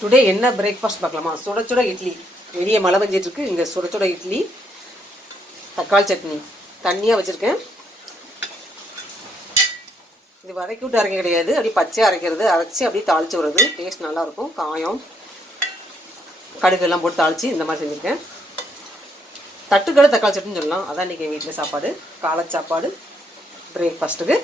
Today என்ன breakfast பார்க்கலாமா? சுட சுட இட்லி. வெளியே மழை பெஞ்சிட்ருக்கு. இங்கே சுட சுட இட்லி, தக்காளி சட்னி தண்ணியாக வச்சுருக்கேன். இது வதக்கி விட்டு அரைக்க கிடையாது, அப்படியே பச்சையாக அரைக்கிறது. அரைச்சி அப்படியே தாளித்து விடுறது. டேஸ்ட் நல்லாயிருக்கும். காயம் கடுகு போட்டு தாளித்து இந்த மாதிரி செஞ்சுருக்கேன். தட்டுக்கடை தக்காளி சட்னின்னு சொல்லலாம். அதான் இன்றைக்கி வீட்டில் சாப்பாடு, காலை சாப்பாடு பிரேக்ஃபாஸ்ட்டுக்கு.